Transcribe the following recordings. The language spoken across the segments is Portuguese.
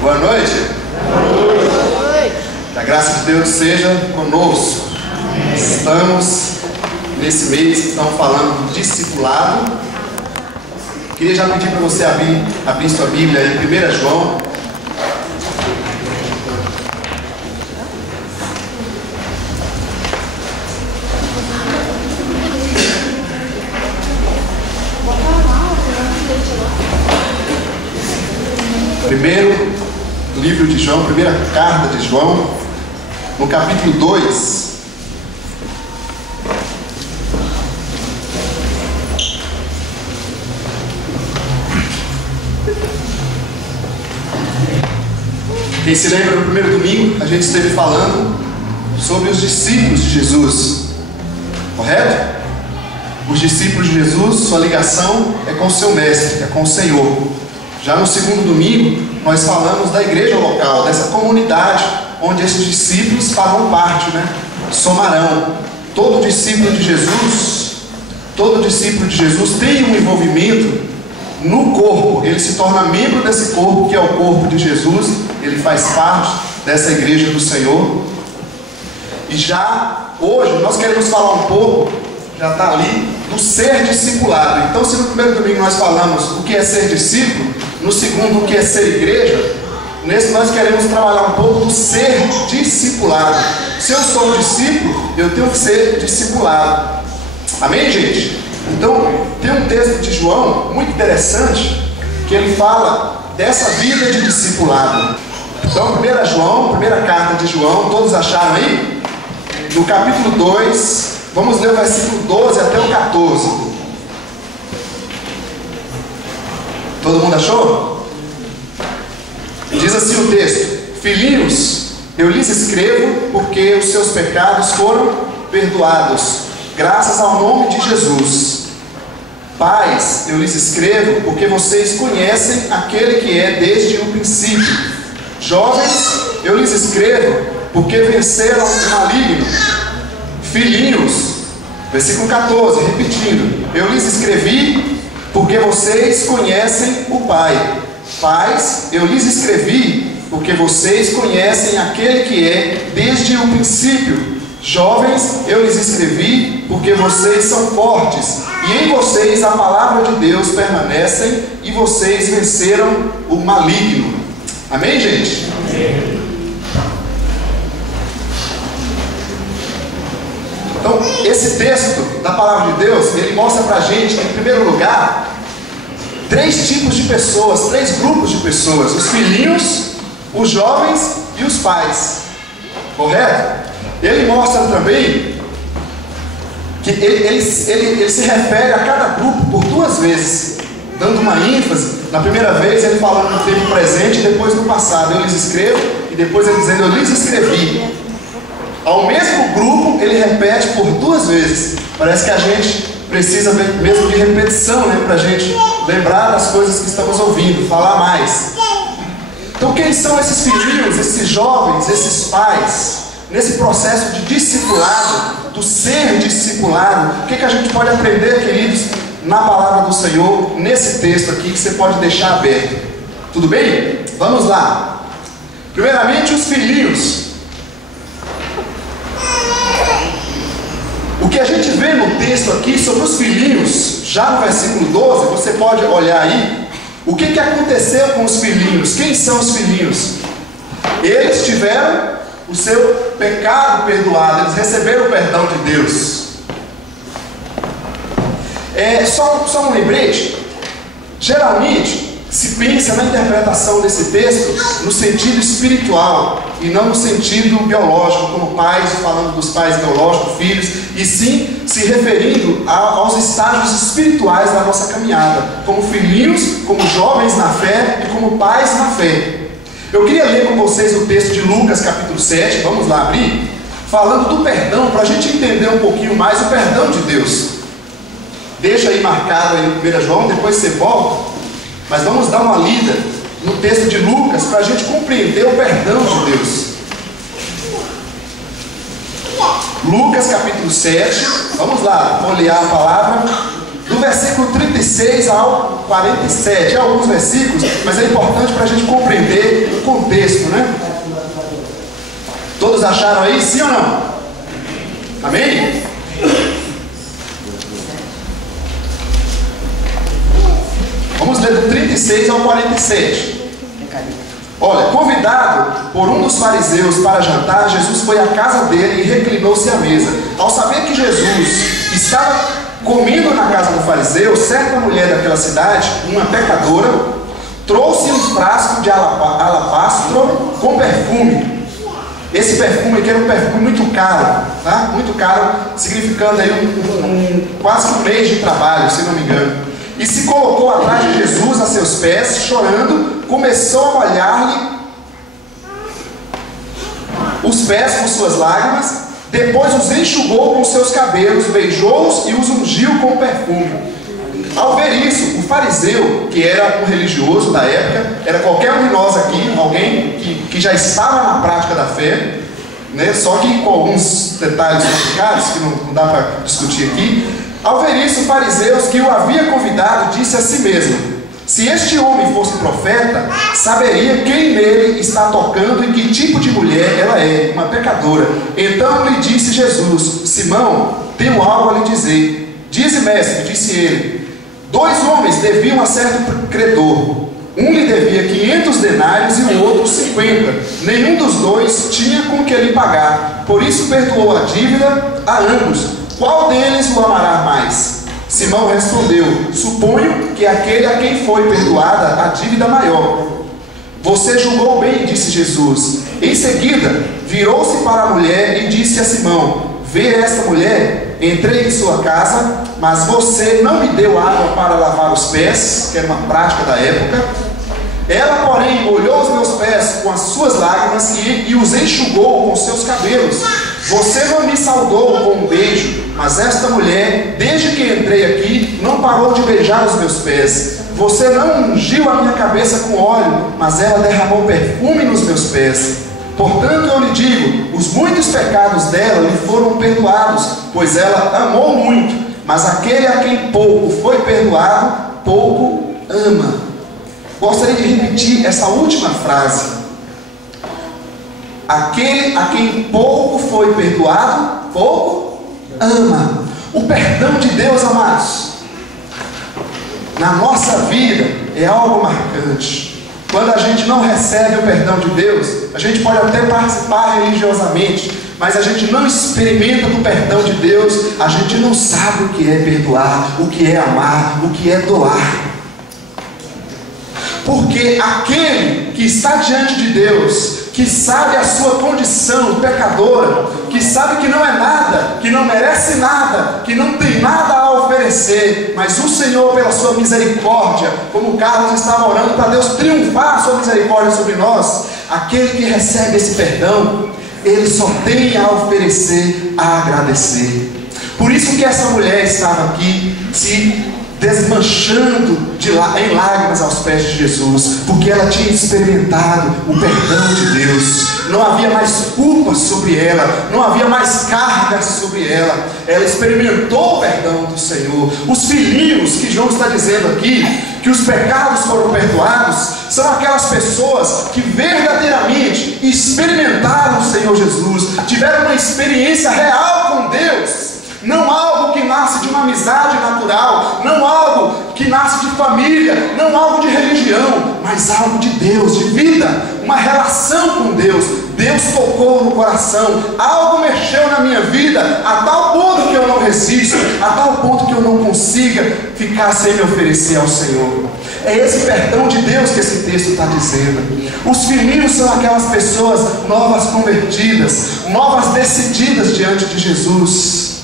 Boa noite. Boa noite. Que a graça de Deus seja conosco. Estamos nesse mês que estamos falando de discipulado. Queria já pedir para você abrir sua Bíblia em 1 João. Primeiro livro de João, primeira carta de João, no capítulo 2. Quem se lembra, no primeiro domingo a gente esteve falando sobre os discípulos de Jesus, correto? Os discípulos de Jesus, sua ligação é com o seu mestre, é com o Senhor. Já no segundo domingo, nós falamos da igreja local, dessa comunidade onde esses discípulos farão parte, Somarão. Todo discípulo de Jesus tem um envolvimento no corpo. Ele se torna membro desse corpo, que é o corpo de Jesus. Ele faz parte dessa igreja do Senhor. E já hoje nós queremos falar um pouco, já está ali, do ser discipulado. Então, se no primeiro domingo nós falamos o que é ser discípulo, no segundo o que é ser igreja, nesse nós queremos trabalhar um pouco do ser discipulado. Se eu sou um discípulo, eu tenho que ser discipulado. Amém, gente? Então, tem um texto de João muito interessante, que ele fala dessa vida de discipulado. Então, 1 João, primeira carta de João, todos acharam aí? No capítulo 2, vamos ler o versículo 12 até o 14. Todo mundo achou? Diz assim o texto: Filhinhos, eu lhes escrevo porque os seus pecados foram perdoados, graças ao nome de Jesus. Pais, eu lhes escrevo porque vocês conhecem aquele que é desde o princípio. Jovens, eu lhes escrevo porque venceram o maligno. Filhinhos, versículo 14, repetindo: eu lhes escrevi porque vocês conhecem o Pai. Pais, eu lhes escrevi porque vocês conhecem aquele que é desde o princípio. Jovens, eu lhes escrevi porque vocês são fortes, e em vocês a palavra de Deus permanece, e vocês venceram o maligno. Amém, gente? Amém. Então, esse texto da palavra de Deus, ele mostra pra gente, em primeiro lugar, três tipos de pessoas, três grupos de pessoas: os filhinhos, os jovens e os pais. Correto? Ele mostra também que ele se refere a cada grupo por duas vezes, dando uma ênfase. Na primeira vez ele falando no tempo presente e depois no passado: eu lhes escrevo, e depois ele dizendo: eu lhes escrevi. Ao mesmo grupo ele repete por duas vezes. Parece que a gente precisa mesmo de repetição, para a gente lembrar das coisas que estamos ouvindo, falar mais. Então, quem são esses filhinhos, esses jovens, esses pais, nesse processo de discipulado, do ser discipulado? O que a gente pode aprender, queridos, na palavra do Senhor, nesse texto aqui, que você pode deixar aberto? Tudo bem? Vamos lá. Primeiramente, os filhinhos. O que a gente vê no texto aqui sobre os filhinhos, já no versículo 12, você pode olhar aí, o que aconteceu com os filhinhos? Quem são os filhinhos? Eles tiveram o seu pecado perdoado, eles receberam o perdão de Deus. Só um lembrete: geralmente se pensa na interpretação desse texto no sentido espiritual e não no sentido biológico, como pais, falando dos pais biológicos, filhos, e sim se referindo aos estágios espirituais da nossa caminhada, como filhinhos, como jovens na fé e como pais na fé. Eu queria ler com vocês o texto de Lucas capítulo 7, vamos lá abrir, falando do perdão, para a gente entender um pouquinho mais o perdão de Deus. Deixa aí marcado aí no 1 João, depois você volta. Mas vamos dar uma lida no texto de Lucas para a gente compreender o perdão de Deus. Lucas capítulo 7, vamos lá, folhear a palavra, do versículo 36 ao 47. Há alguns versículos, mas é importante para a gente compreender o Todos acharam aí, sim ou não? Amém? Vamos ler do 36 ao 47. Olha, convidado por um dos fariseus para jantar, Jesus foi à casa dele e reclinou-se à mesa. Ao saber que Jesus estava comendo na casa do fariseu, certa mulher daquela cidade, uma pecadora, trouxe um frasco de alabastro com perfume. Esse perfume aqui era um perfume muito caro, tá? Muito caro, significando aí quase um mês de trabalho, se não me engano. E se colocou atrás de Jesus a seus pés, chorando, começou a molhar-lhe os pés com suas lágrimas, depois os enxugou com seus cabelos, beijou-os e os ungiu com perfume. Ao ver isso, o fariseu, que era um religioso da época, era qualquer um de nós aqui, alguém que já estava na prática da fé, né? Só que com alguns detalhes complicados que não dá para discutir aqui. Ao ver isso, o fariseu que o havia convidado disse a si mesmo: se este homem fosse profeta, saberia quem nele está tocando e que tipo de mulher ela é, uma pecadora. Então lhe disse Jesus: Simão, tenho algo a lhe dizer. Dize, mestre, disse ele. 2 homens deviam a certo credor. Um lhe devia 500 denários e o outro 50. Nenhum dos dois tinha com que lhe pagar. Por isso perdoou a dívida a ambos. Qual deles o amará mais? Simão respondeu: suponho que aquele a quem foi perdoada a dívida maior. Você julgou bem, disse Jesus. Em seguida, virou-se para a mulher e disse a Simão: vê esta mulher? Entrei em sua casa, mas você não me deu água para lavar os pés, que era uma prática da época. Ela, porém, molhou os meus pés com as suas lágrimas e os enxugou com seus cabelos. Você não me saudou com um beijo, mas esta mulher, desde que entrei aqui, não parou de beijar os meus pés. Você não ungiu a minha cabeça com óleo, mas ela derramou perfume nos meus pés. Portanto, eu lhe digo, os muitos pecados dela lhe foram perdoados, pois ela amou muito, mas aquele a quem pouco foi perdoado, pouco ama. Gostaria de repetir essa última frase. Aquele a quem pouco foi perdoado, pouco ama. O perdão de Deus, amados, na nossa vida é algo marcante. Quando a gente não recebe o perdão de Deus, a gente pode até participar religiosamente, mas a gente não experimenta do perdão de Deus, a gente não sabe o que é perdoar, o que é amar, o que é doar. Porque aquele que está diante de Deus, que sabe a sua condição pecadora, que sabe que não é nada, que não merece nada, que não tem nada a oferecer, mas o Senhor, pela sua misericórdia, como o Carlos estava orando para Deus triunfar a sua misericórdia sobre nós, aquele que recebe esse perdão, ele só tem a oferecer, a agradecer. Por isso que essa mulher estava aqui se desmanchando em lágrimas aos pés de Jesus, porque ela tinha experimentado o perdão de Deus. Não havia mais culpa sobre ela, não havia mais carga sobre ela. Ela experimentou o perdão do Senhor. Os filhinhos que João está dizendo aqui, que os pecados foram perdoados, são aquelas pessoas que verdadeiramente experimentaram o Senhor Jesus, tiveram uma experiência real com Deus. Não algo que nasce de uma amizade natural, não algo que nasce de família, não algo de religião, mas algo de Deus, de vida, uma relação com Deus. Deus tocou no coração, algo mexeu na minha vida, a tal ponto que eu não resisto, a tal ponto que eu não consiga ficar sem me oferecer ao Senhor. É esse perdão de Deus que esse texto está dizendo. Os filhinhos são aquelas pessoas novas convertidas, novas decididas diante de Jesus,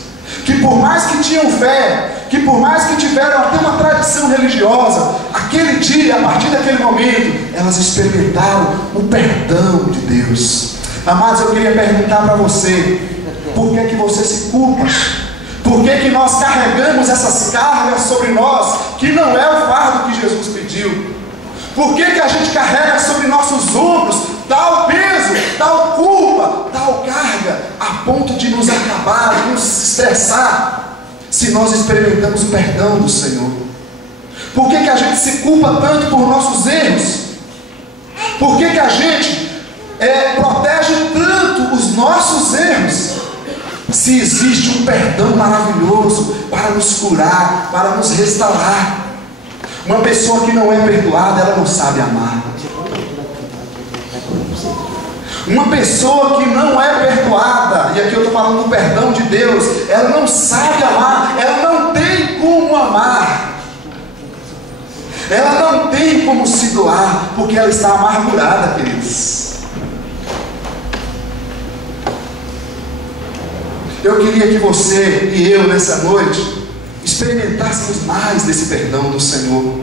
que por mais que tinham fé, que por mais que tiveram até uma tradição religiosa, aquele dia, a partir daquele momento, elas experimentaram o perdão de Deus. Amados, eu queria perguntar para você: por que que você se culpa? Por que que nós carregamos essas cargas sobre nós, que não é o fardo que Jesus pediu? Por que que a gente carrega sobre nossos ombros tal peso, tal culpa, tal carga, a ponto de nos acabar, de nos estressar, se nós experimentamos o perdão do Senhor? Por que que a gente se culpa tanto por nossos erros? Por que que a gente protege tanto os se existe um perdão maravilhoso para nos curar, para nos restaurar. Uma pessoa que não é perdoada, ela não sabe amar. Uma pessoa que não é perdoada, e aqui eu estou falando do perdão de Deus, ela não sabe amar, ela não tem como amar, ela não tem como se doar, porque ela está amargurada, queridos. Eu queria que você e eu nessa noite experimentássemos mais desse perdão do Senhor,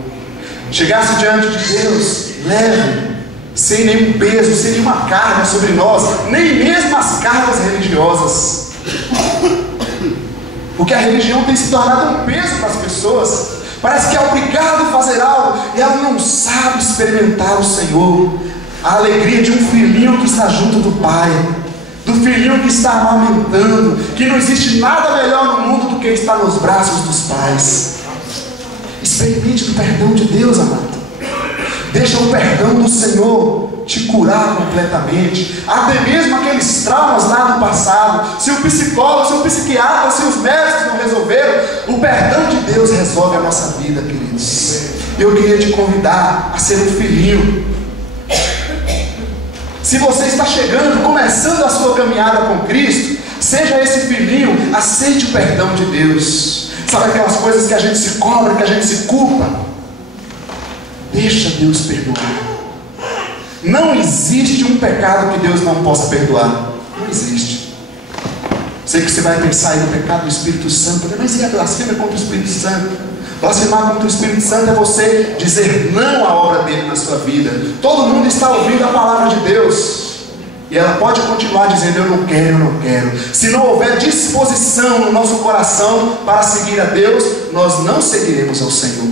chegasse diante de Deus leve, sem nenhum peso, sem nenhuma carga sobre nós, nem mesmo as cargas religiosas, porque a religião tem se tornado um peso para as pessoas. Parece que é obrigado a fazer algo e ela não sabe experimentar o Senhor, a alegria de um filhinho que está junto do Pai, do filhinho que está amamentando, que não existe nada melhor no mundo do que estar nos braços dos pais. Experimente o perdão de Deus, amado. Deixa o perdão do Senhor te curar completamente, até mesmo aqueles traumas lá do passado. Se o psicólogo, se o psiquiatra, se os médicos não resolveram, o perdão de Deus resolve a nossa vida, queridos. Eu queria te convidar a ser um filhinho. Se você está chegando, começando a sua caminhada com Cristo, seja esse filhinho, aceite o perdão de Deus. Sabe aquelas coisas que a gente se cobra, que a gente se culpa? Deixa Deus perdoar. Não existe um pecado que Deus não possa perdoar. Não existe. Sei que você vai pensar aí no pecado do Espírito Santo, mas e a blasfêmia contra o Espírito Santo? Blasfemar contra o Espírito Santo é você dizer não à obra dele na sua vida. Todo mundo está ouvindo a palavra de Deus, e ela pode continuar dizendo eu não quero, eu não quero. Se não houver disposição no nosso coração para seguir a Deus, nós não seguiremos ao Senhor.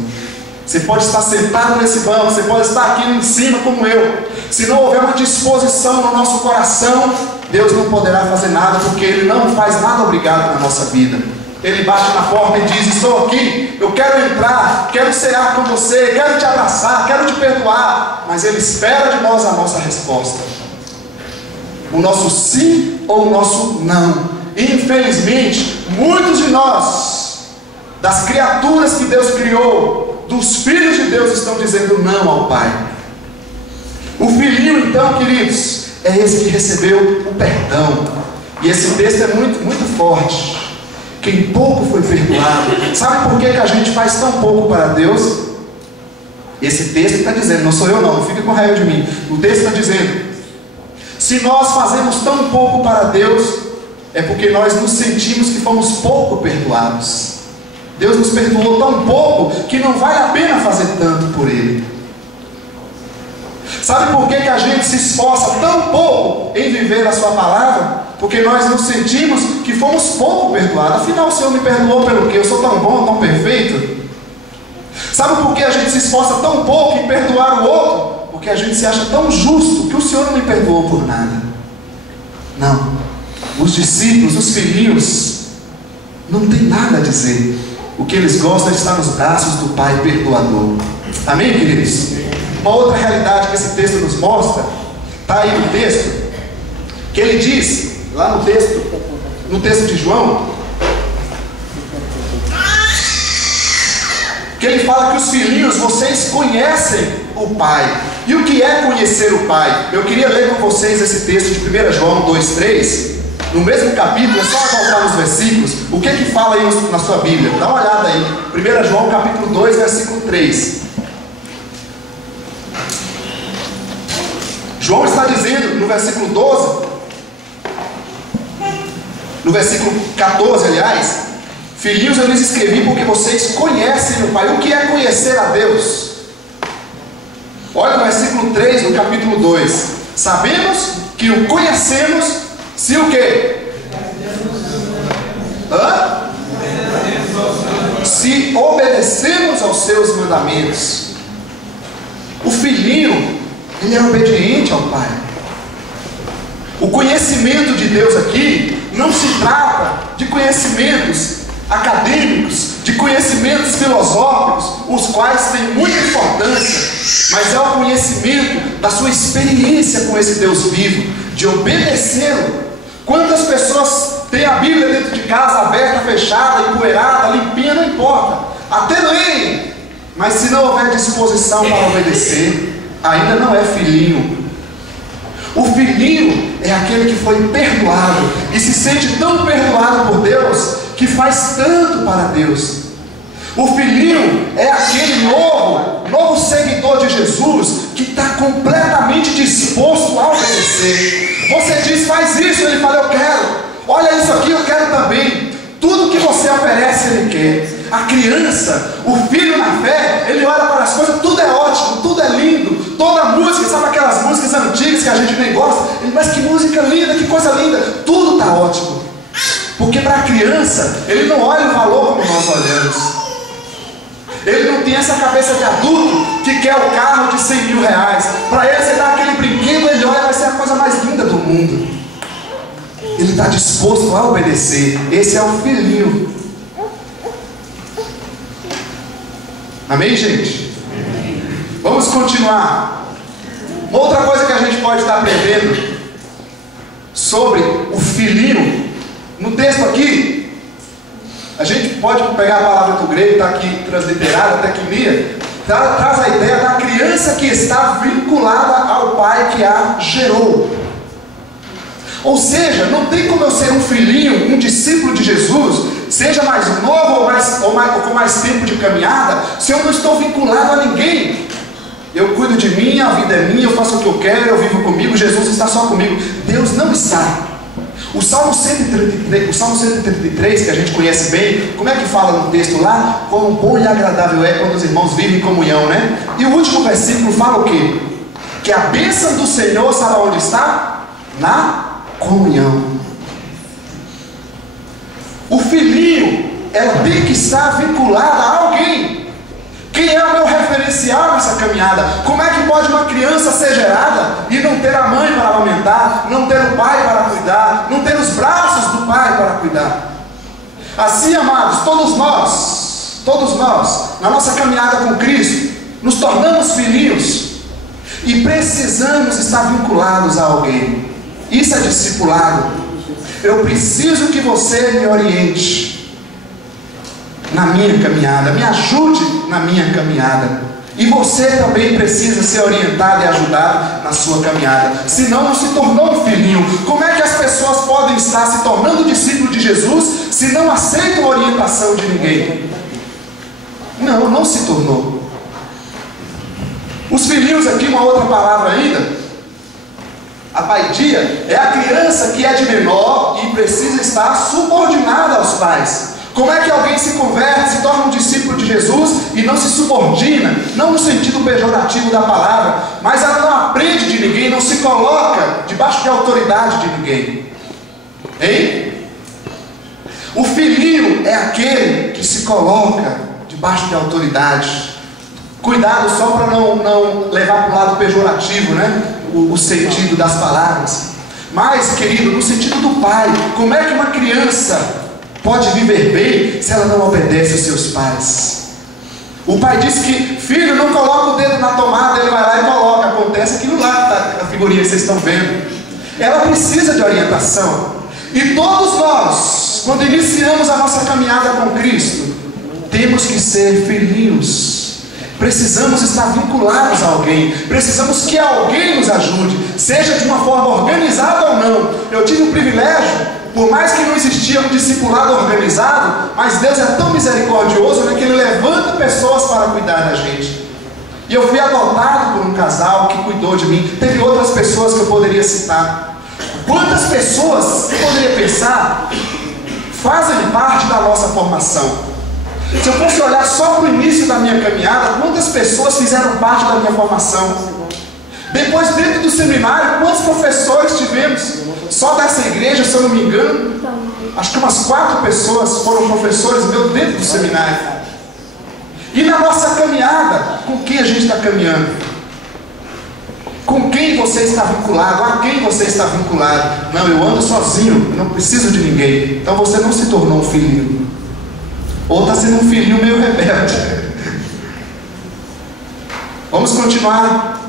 Você pode estar sentado nesse banco, você pode estar aqui em cima como eu. Se não houver uma disposição no nosso coração, Deus não poderá fazer nada, porque Ele não faz nada obrigado na nossa vida. Ele bate na porta e diz: estou aqui, eu quero entrar, quero cear com você, quero te abraçar, quero te perdoar. Mas Ele espera de nós a nossa resposta, o nosso sim ou o nosso não. E infelizmente, muitos de nós, das criaturas que Deus criou, dos filhos de Deus, estão dizendo não ao Pai. O filhinho, então, queridos, é esse que recebeu o perdão. E esse texto é muito forte. Quem pouco foi perdoado. Sabe por que a gente faz tão pouco para Deus? Esse texto está dizendo, não sou eu não fique com raiva de mim. O texto está dizendo: se nós fazemos tão pouco para Deus, é porque nós nos sentimos que fomos pouco perdoados. Deus nos perdoou tão pouco que não vale a pena fazer tanto por Ele. Sabe por que a gente se esforça tão pouco em viver a sua palavra? Porque nós nos sentimos que fomos pouco perdoados. Afinal, o Senhor me perdoou pelo quê? Eu sou tão bom, tão perfeito? Sabe por que a gente se esforça tão pouco em perdoar o outro? Porque a gente se acha tão justo que o Senhor não me perdoou por nada. Não. Os discípulos, os filhinhos, não tem nada a dizer. O que eles gostam é de estar nos braços do Pai perdoador. Amém, queridos? Uma outra realidade que esse texto nos mostra, está aí no texto, que ele diz, lá no texto de João, que ele fala que os filhinhos, vocês conhecem o Pai. E o que é conhecer o Pai? Eu queria ler com vocês esse texto de 1 João 2,3. No mesmo capítulo, é só voltar nos versículos. O que fala aí na sua Bíblia? Dá uma olhada aí. 1 João capítulo 2, versículo 3. João está dizendo no versículo 12, no versículo 14, aliás: filhinhos, eu lhes escrevi porque vocês conhecem o Pai. O que é conhecer a Deus? Olha no versículo 3 do capítulo 2. Sabemos que o conhecemos se o quê? Se obedecemos aos seus mandamentos. O filhinho, ele é obediente ao Pai. O conhecimento de Deus aqui não se trata de conhecimentos acadêmicos, de conhecimentos filosóficos, os quais têm muita importância, mas é o conhecimento da sua experiência com esse Deus vivo, de obedecê-lo. Quantas pessoas tem a Bíblia dentro de casa, aberta, fechada, empoeirada, limpinha, não importa. Até leem, mas se não houver disposição para obedecer, ainda não é filhinho. O filhinho é aquele que foi perdoado e se sente tão perdoado por Deus que faz tanto para Deus. O filhinho é aquele novo seguidor de Jesus que está completamente disposto a obedecer. Você diz, faz isso, ele fala, eu quero. Olha isso aqui, eu quero também. Tudo que você oferece, ele quer. A criança, o filho na fé, ele olha para as coisas, tudo é ótimo, tudo é lindo. Toda música, sabe aquelas músicas antigas que a gente nem gosta? Mas que música linda, que coisa linda. Tudo está ótimo. Porque para a criança, ele não olha o valor como nós olhamos. Ele não tem essa cabeça de adulto que quer o carro de 100 mil reais. Para ele, você dá aquele brinquedo, ele olha, vai ser a coisa mais linda do mundo. Ele está disposto a obedecer. Esse é o filhinho. Amém, gente? Vamos continuar. Uma outra coisa que a gente pode estar aprendendo sobre o filhinho, no texto aqui, a gente pode pegar a palavra do grego, está aqui transliterada, tecnia, traz a ideia da criança que está vinculada ao pai que a gerou. Ou seja, não tem como eu ser um filhinho, um discípulo de Jesus, seja mais novo ou com mais tempo de caminhada, se eu não estou vinculado a ninguém. Eu cuido de mim, a vida é minha, eu faço o que eu quero, eu vivo comigo, Jesus está só comigo. Deus não está. O Salmo 133, que a gente conhece bem, como é que fala no texto lá? Quão bom e agradável é quando os irmãos vivem em comunhão, né? E o último versículo fala o quê? Que a bênção do Senhor, sabe onde está? Na comunhão. O filhinho, ela tem que estar vinculada a alguém. Quem é o meu referencial nessa caminhada? Como é que pode uma criança ser gerada e não ter a mãe para amamentar, não ter o pai para cuidar, não ter os braços do pai para cuidar? Assim, amados, todos nós, na nossa caminhada com Cristo, nos tornamos filhinhos e precisamos estar vinculados a alguém. Isso é discipulado. Eu preciso que você me oriente na minha caminhada, me ajude na minha caminhada. E você também precisa ser orientado e ajudado na sua caminhada. Senão não se tornou um filhinho. Como é que as pessoas podem estar se tornando discípulos de Jesus se não aceitam a orientação de ninguém? Não se tornou. Os filhinhos aqui, uma outra palavra ainda, a paidia, é a criança que é de menor e precisa estar subordinada aos pais. Como é que alguém se converte, se torna um discípulo de Jesus e não se subordina, não no sentido pejorativo da palavra, mas ela não aprende de ninguém, não se coloca debaixo de autoridade de ninguém? Hein? O filhinho é aquele que se coloca debaixo de autoridade. Cuidado só para não levar para o lado pejorativo, né? O sentido das palavras. Mas, querido, no sentido do pai, como é que uma criança pode viver bem se ela não obedece aos seus pais? O pai disse que, filho, não coloca o dedo na tomada, ele vai lá e coloca, acontece aquilo lá, tá, a figurinha que vocês estão vendo. Ela precisa de orientação. E todos nós, quando iniciamos a nossa caminhada com Cristo, temos que ser filhinhos. Precisamos estar vinculados a alguém. Precisamos que alguém nos ajude, seja de uma forma organizada ou não. Eu tive o privilégio, por mais que não existia um discipulado organizado, mas Deus é tão misericordioso, né, que Ele levanta pessoas para cuidar da gente. E eu fui adotado por um casal que cuidou de mim. Teve outras pessoas que eu poderia citar. Quantas pessoas, eu poderia pensar, fazem parte da nossa formação? Se eu fosse olhar só para o início da minha caminhada, quantas pessoas fizeram parte da minha formação? Depois, dentro do seminário, quantos professores tivemos? Só dessa igreja, se eu não me engano, acho que umas 4 pessoas foram professores meus dentro do seminário. E na nossa caminhada, com quem a gente está caminhando? Com quem você está vinculado? A quem você está vinculado? Não, eu ando sozinho, não preciso de ninguém. Então você não se tornou um filhinho. Ou está sendo um filhinho meio rebelde. Vamos continuar.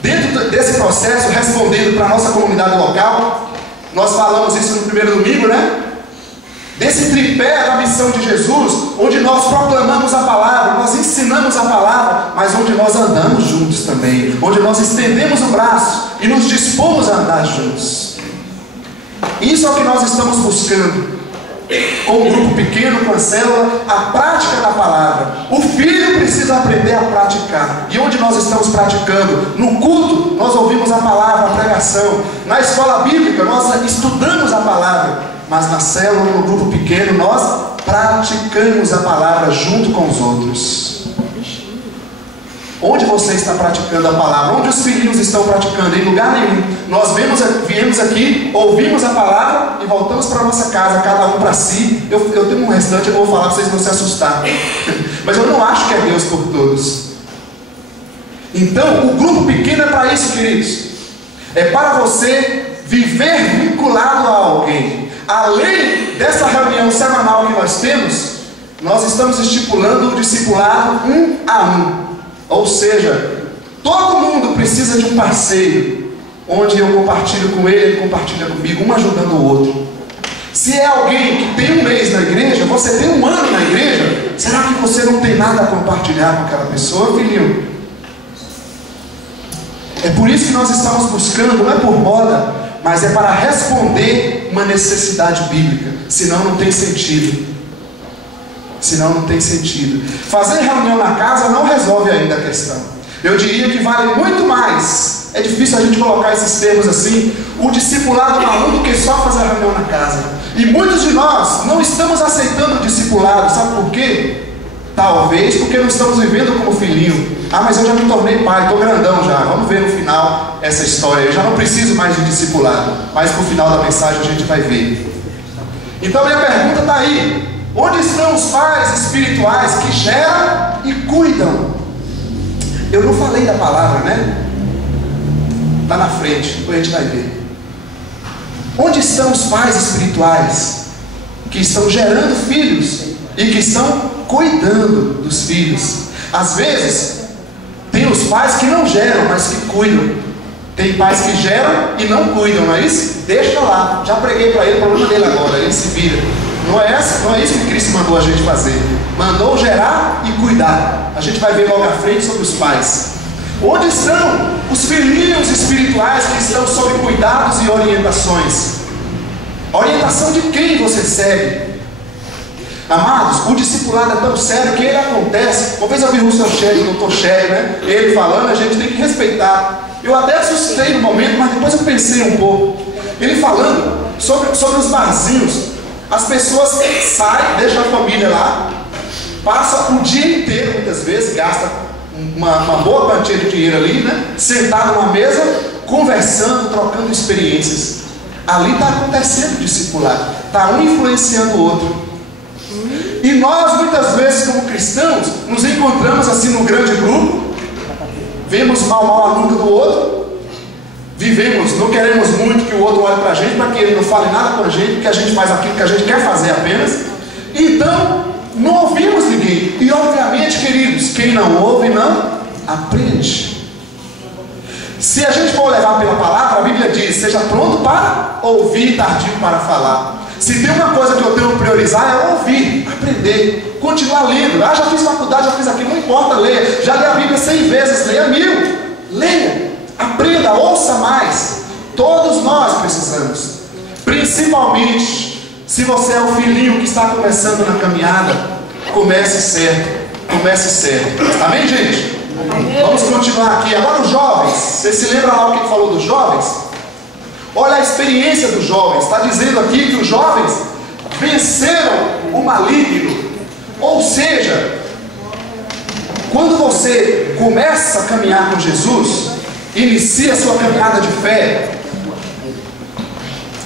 Dentro desse processo, respondendo para a nossa comunidade local, Nós falamos isso no primeiro domingo, né? Desse tripé da missão de Jesus, onde nós proclamamos a palavra, nós ensinamos a palavra, mas onde nós andamos juntos também, onde nós estendemos o braço e nos dispomos a andar juntos. Isso é o que nós estamos buscando, com um grupo pequeno, com a célula, a prática da palavra. O filho precisa aprender a praticar. E onde nós estamos praticando? No culto, nós ouvimos a palavra, a pregação. Na escola bíblica, nós estudamos a palavra. Mas na célula, no grupo pequeno, nós praticamos a palavra junto com os outros. Onde você está praticando a palavra? Onde os filhinhos estão praticando? Em lugar nenhum. Nós viemos aqui, ouvimos a palavra e voltamos para a nossa casa, cada um para si. Eu tenho um restante, eu vou falar para vocês não se assustarem. Mas eu não acho que é Deus por todos. Então, o grupo pequeno é para isso, queridos. É para você viver vinculado a alguém. Além dessa reunião semanal que nós temos, nós estamos estipulando o discipulado 1 a 1. Ou seja, todo mundo precisa de um parceiro, onde eu compartilho com ele compartilha comigo, um ajudando o outro. Se é alguém que tem um mês na igreja, você tem um ano na igreja, será que você não tem nada a compartilhar com aquela pessoa, filhinho? É por isso que nós estamos buscando, não é por moda, mas é para responder uma necessidade bíblica. Senão não tem sentido. Senão não tem sentido. Fazer reunião na casa não resolve ainda a questão. Eu diria que vale muito mais. É difícil a gente colocar esses termos assim. O discipulado na rua do que só fazer reunião na casa. E muitos de nós não estamos aceitando o discipulado. Sabe por quê? Talvez porque não estamos vivendo como filhinho. Ah, mas eu já me tornei pai, estou grandão já. Vamos ver no final essa história. Eu já não preciso mais de discipulado. Mas no final da mensagem a gente vai ver. Então minha pergunta está aí. Onde estão os pais espirituais que geram e cuidam? Eu não falei da palavra, né? Está na frente, depois a gente vai ver. Onde estão os pais espirituais que estão gerando filhos e que estão cuidando dos filhos? Às vezes, tem os pais que não geram, mas que cuidam. Tem pais que geram e não cuidam, não é isso? Deixa lá, já preguei para ele, o problema dele agora, ele se vira. Não é isso que Cristo mandou a gente fazer. Mandou gerar e cuidar. A gente vai ver logo à frente sobre os pais. Onde estão os filhinhos espirituais que estão sob cuidados e orientações? A orientação de quem você segue? Amados, o discipulado é tão sério que ele acontece. Uma vez eu vi o Sr. Sherry, o Dr. Sherry, né? Ele falando, a gente tem que respeitar. Eu até assustei no momento, mas depois eu pensei um pouco. Ele falando sobre os barzinhos. As pessoas saem, deixam a família lá, passam o dia inteiro, muitas vezes, gasta uma boa quantia de dinheiro ali, né? Sentado numa mesa, conversando, trocando experiências. Ali está acontecendo o discipulado, está um influenciando o outro. E nós, muitas vezes, como cristãos, nos encontramos assim num grande grupo, vemos mal a nuca do outro, vivemos, não queremos muito que o outro olhe para a gente, para que ele não fale nada com a gente, porque a gente faz aquilo que a gente quer fazer apenas. Então, não ouvimos ninguém. E obviamente, queridos, quem não ouve, não aprende. Se a gente for levar pela palavra, a Bíblia diz: seja pronto para ouvir e tardio para falar. Se tem uma coisa que eu tenho que priorizar, é ouvir, aprender, continuar lendo. Ah, já fiz faculdade, já fiz aquilo, não importa ler. Já li a Bíblia 100 vezes, leia 1000. Leia. Aprenda, ouça mais. Todos nós precisamos. Principalmente se você é o filhinho que está começando na caminhada. Comece certo. Comece certo. Amém, gente? Amém. Vamos continuar aqui. Agora os jovens. Você se lembra lá o que ele falou dos jovens? Olha a experiência dos jovens. Está dizendo aqui que os jovens venceram o maligno. Ou seja, quando você começa a caminhar com Jesus, inicia a sua caminhada de fé.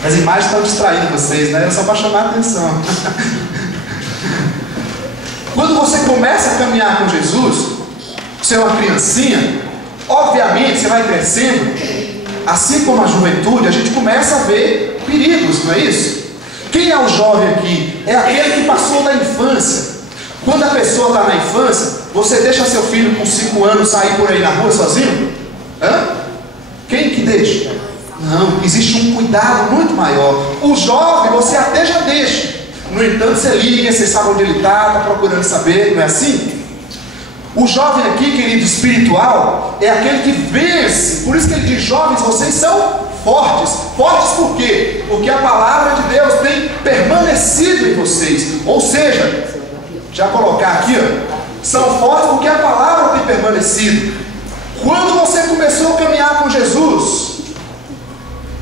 As imagens estão distraindo vocês, né? É só para chamar a atenção. Quando você começa a caminhar com Jesus, você é uma criancinha, obviamente você vai crescendo, assim como a juventude, a gente começa a ver perigos, não é isso? Quem é o jovem aqui? É aquele que passou da infância. Quando a pessoa está na infância, você deixa seu filho com 5 anos sair por aí na rua sozinho? Hã? Quem que deixa? Não, existe um cuidado muito maior. O jovem você até já deixa. No entanto, você liga, você sabe onde ele está procurando saber, não é assim? O jovem aqui, querido, espiritual, é aquele que vence. Por isso que ele diz: jovens, vocês são fortes. Fortes por quê? Porque a palavra de Deus tem permanecido em vocês. Ou seja, já colocar aqui, ó, são fortes porque a palavra tem permanecido. Quando você começou a caminhar com Jesus,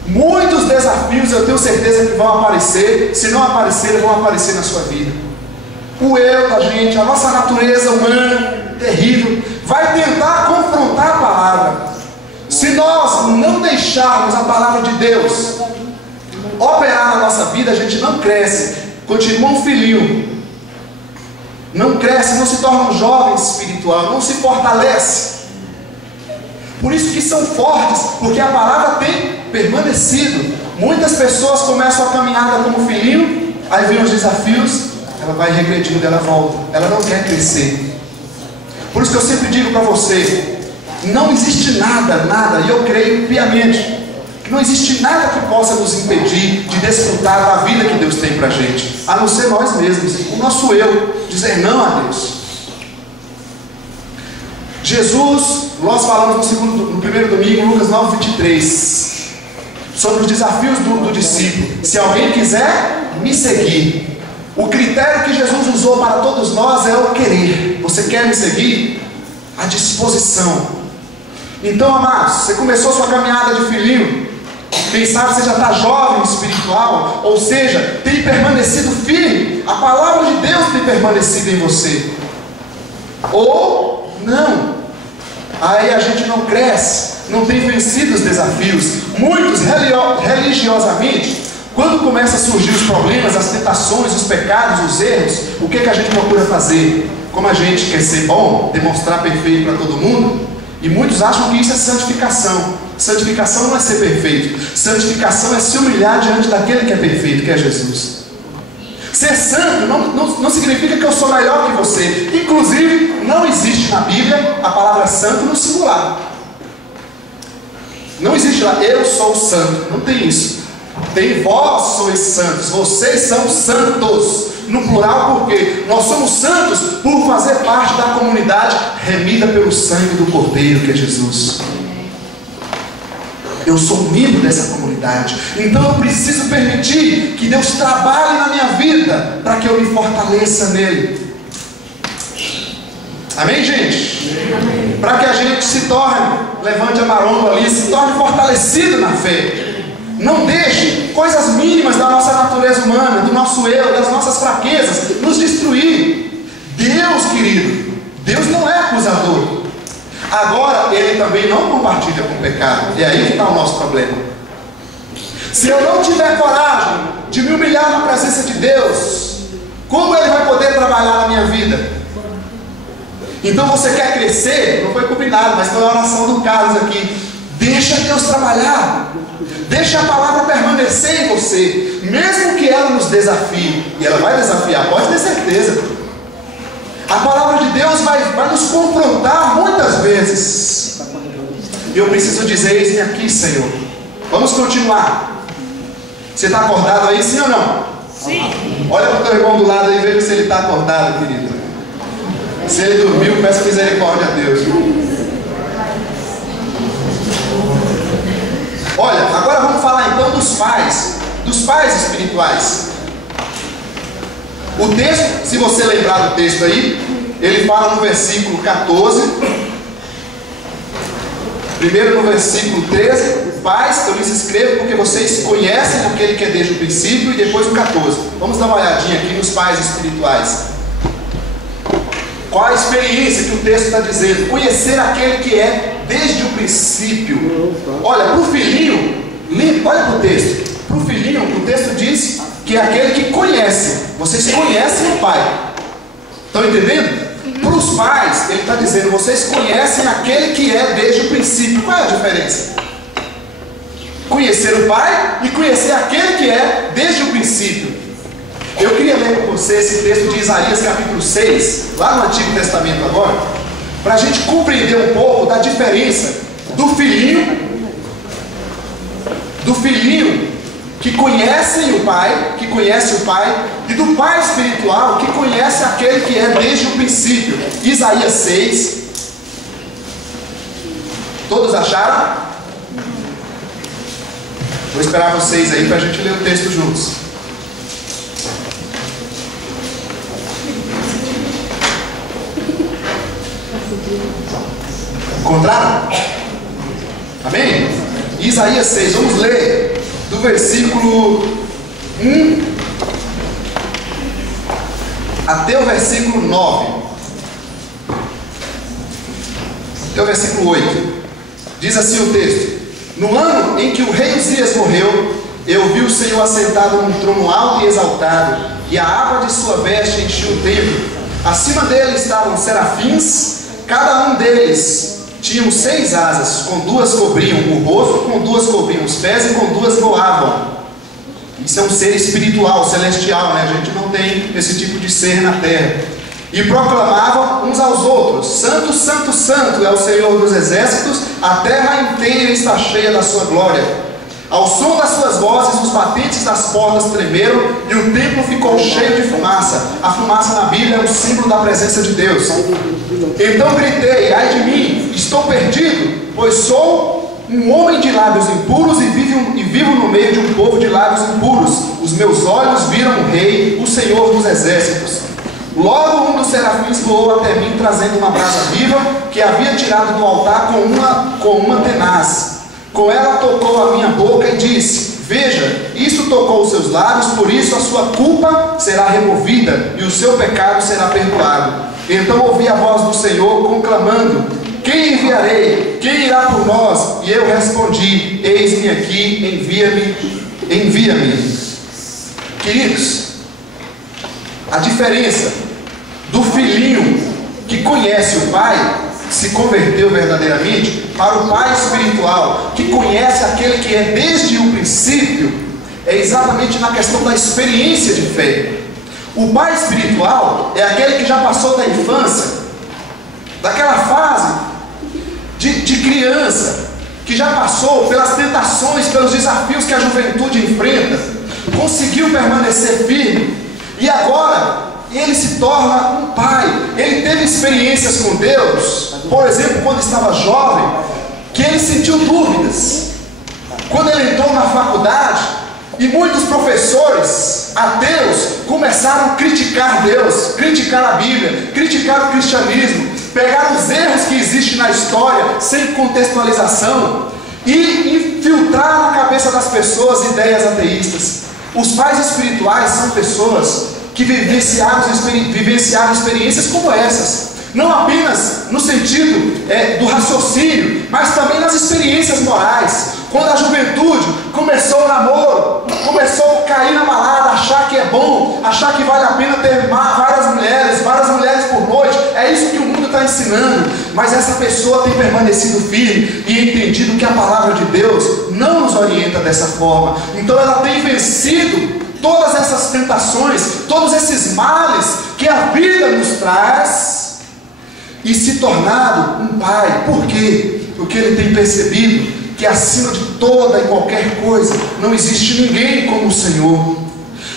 muitos desafios eu tenho certeza que vão aparecer. Se não aparecerem, vão aparecer na sua vida. O eu da gente, a nossa natureza humana terrível, vai tentar confrontar a palavra. Se nós não deixarmos a palavra de Deus operar na nossa vida, a gente não cresce, continua um filhinho, não cresce, não se torna um jovem espiritual, não se fortalece. Por isso que são fortes, porque a palavra tem permanecido. Muitas pessoas começam a caminhada como filhinho, aí vem os desafios, ela vai regredindo, ela volta, ela não quer crescer. Por isso que eu sempre digo para você, não existe nada, e eu creio piamente, que não existe nada que possa nos impedir de desfrutar da vida que Deus tem para a gente, a não ser nós mesmos, o nosso eu, dizer não a Deus. Jesus, nós falamos no primeiro domingo, Lucas 9, 23, sobre os desafios do discípulo. Se alguém quiser me seguir, o critério que Jesus usou para todos nós é o querer. Você quer me seguir? A disposição. Então, amados, você começou sua caminhada de filhinho, quem sabe você já está jovem espiritual, ou seja, tem permanecido firme, a palavra de Deus tem permanecido em você, ou não, aí a gente não cresce, não tem vencido os desafios. Muitos religiosamente, quando começam a surgir os problemas, as tentações, os pecados, os erros, o que a gente procura fazer? Como a gente quer ser bom, demonstrar perfeito para todo mundo, e muitos acham que isso é santificação. Santificação não é ser perfeito, santificação é se humilhar diante daquele que é perfeito, que é Jesus. Ser santo não significa que eu sou melhor que você. Inclusive, não existe na Bíblia a palavra santo no singular. Não existe lá, eu sou santo, não tem isso. Tem vós sois santos, vocês são santos, no plural, porque nós somos santos por fazer parte da comunidade remida pelo sangue do Cordeiro, que é Jesus. Eu sou membro dessa comunidade, então eu preciso permitir que Deus trabalhe na minha vida para que eu me fortaleça nele. Amém, gente? Para que a gente se torne, levante a maromba ali, se torne fortalecido na fé. Não deixe coisas mínimas da nossa natureza humana, do nosso eu, das nossas fraquezas, nos destruir. Deus, querido, Deus não é acusador. Agora, Ele também não compartilha com o pecado. E aí que está o nosso problema. Se eu não tiver coragem de me humilhar na presença de Deus, como Ele vai poder trabalhar na minha vida? Então você quer crescer? Não foi combinado, mas foi a oração do Carlos aqui. Deixa Deus trabalhar. Deixa a palavra permanecer em você, mesmo que ela nos desafie. E ela vai desafiar, pode ter certeza. A palavra de Deus vai nos confrontar muitas vezes. E eu preciso dizer: eis-me aqui, Senhor. Vamos continuar. Você está acordado aí, sim ou não? Sim. Olha para o teu irmão do lado aí e veja se ele está acordado, querido. Se ele dormiu, peço misericórdia a Deus. Olha, agora vamos falar então dos pais espirituais. O texto, se você lembrar do texto aí, ele fala no versículo 14, primeiro no versículo 13, pais, eu lhes escrevo porque vocês conhecem aquele que é desde o princípio, e depois no 14. Vamos dar uma olhadinha aqui nos pais espirituais. Qual a experiência que o texto está dizendo? Conhecer aquele que é desde o princípio. Olha, para o filhinho, olha para o texto. Para o filhinho, o texto diz que é aquele que conhece. Vocês conhecem o pai. Estão entendendo? Para os pais, ele está dizendo: vocês conhecem aquele que é desde o princípio. Qual é a diferença? Conhecer o pai e conhecer aquele que é desde o princípio. Eu queria ler com você esse texto de Isaías capítulo 6, lá no Antigo Testamento agora, para a gente compreender um pouco da diferença do filhinho filhinho que conhece o pai, e do pai espiritual que conhece aquele que é desde o princípio. Isaías 6. Todos acharam? Vou esperar vocês aí para a gente ler o texto juntos. Encontraram? Amém? Isaías 6, vamos ler do versículo 1 até o versículo 9, até o versículo 8. Diz assim o texto: no ano em que o rei Uzias morreu, eu vi o Senhor assentado num trono alto e exaltado, e a aba de sua veste enchia o templo. Acima dele estavam serafins, cada um deles tinham 6 asas, com 2 cobriam o rosto, com 2 cobriam os pés e com 2 voavam. Isso é um ser espiritual, celestial, né? A gente não tem esse tipo de ser na terra. E proclamavam uns aos outros: Santo, Santo, Santo é o Senhor dos exércitos, a terra inteira está cheia da sua glória. Ao som das suas vozes, os batentes das portas tremeram e o templo ficou cheio de fumaça. A fumaça na Bíblia é um símbolo da presença de Deus. Então gritei: ai de mim, estou perdido, pois sou um homem de lábios impuros e vivo no meio de um povo de lábios impuros. Os meus olhos viram o Rei, o Senhor dos exércitos. Logo um dos serafins voou até mim, trazendo uma brasa viva que havia tirado do altar com uma tenaz. Com ela tocou a minha boca e disse: veja, isto tocou os seus lábios, por isso a sua culpa será removida e o seu pecado será perdoado. Então ouvi a voz do Senhor conclamando: quem enviarei? Quem irá por nós? E eu respondi: eis-me aqui, envia-me. Queridos, a diferença do filhinho que conhece o pai, se converteu verdadeiramente, para o pai espiritual que conhece aquele que é desde o princípio, é exatamente na questão da experiência de fé. O pai espiritual é aquele que já passou da infância, daquela fase de criança, que já passou pelas tentações, pelos desafios que a juventude enfrenta, conseguiu permanecer firme, e agora ele se torna um pai. Ele teve experiências com Deus, por exemplo, quando estava jovem, que ele sentiu dúvidas. Quando ele entrou na faculdade, e muitos professores ateus começaram a criticar Deus, criticar a Bíblia, criticar o cristianismo, pegar os erros que existem na história, sem contextualização, e infiltrar na cabeça das pessoas ideias ateístas. Os pais espirituais são pessoas que vivenciaram experiências como essas, não apenas no sentido do raciocínio, mas também nas experiências morais. Quando a juventude começou o namoro, começou a cair na balada, achar que é bom, achar que vale a pena ter várias mulheres por noite, é isso que o mundo está ensinando. Mas essa pessoa tem permanecido firme e entendido que a palavra de Deus não nos orienta dessa forma. Então ela tem vencido todas essas tentações, todos esses males que a vida nos traz, e se tornado um pai. Por quê? Porque ele tem percebido que acima de toda e qualquer coisa não existe ninguém como o Senhor.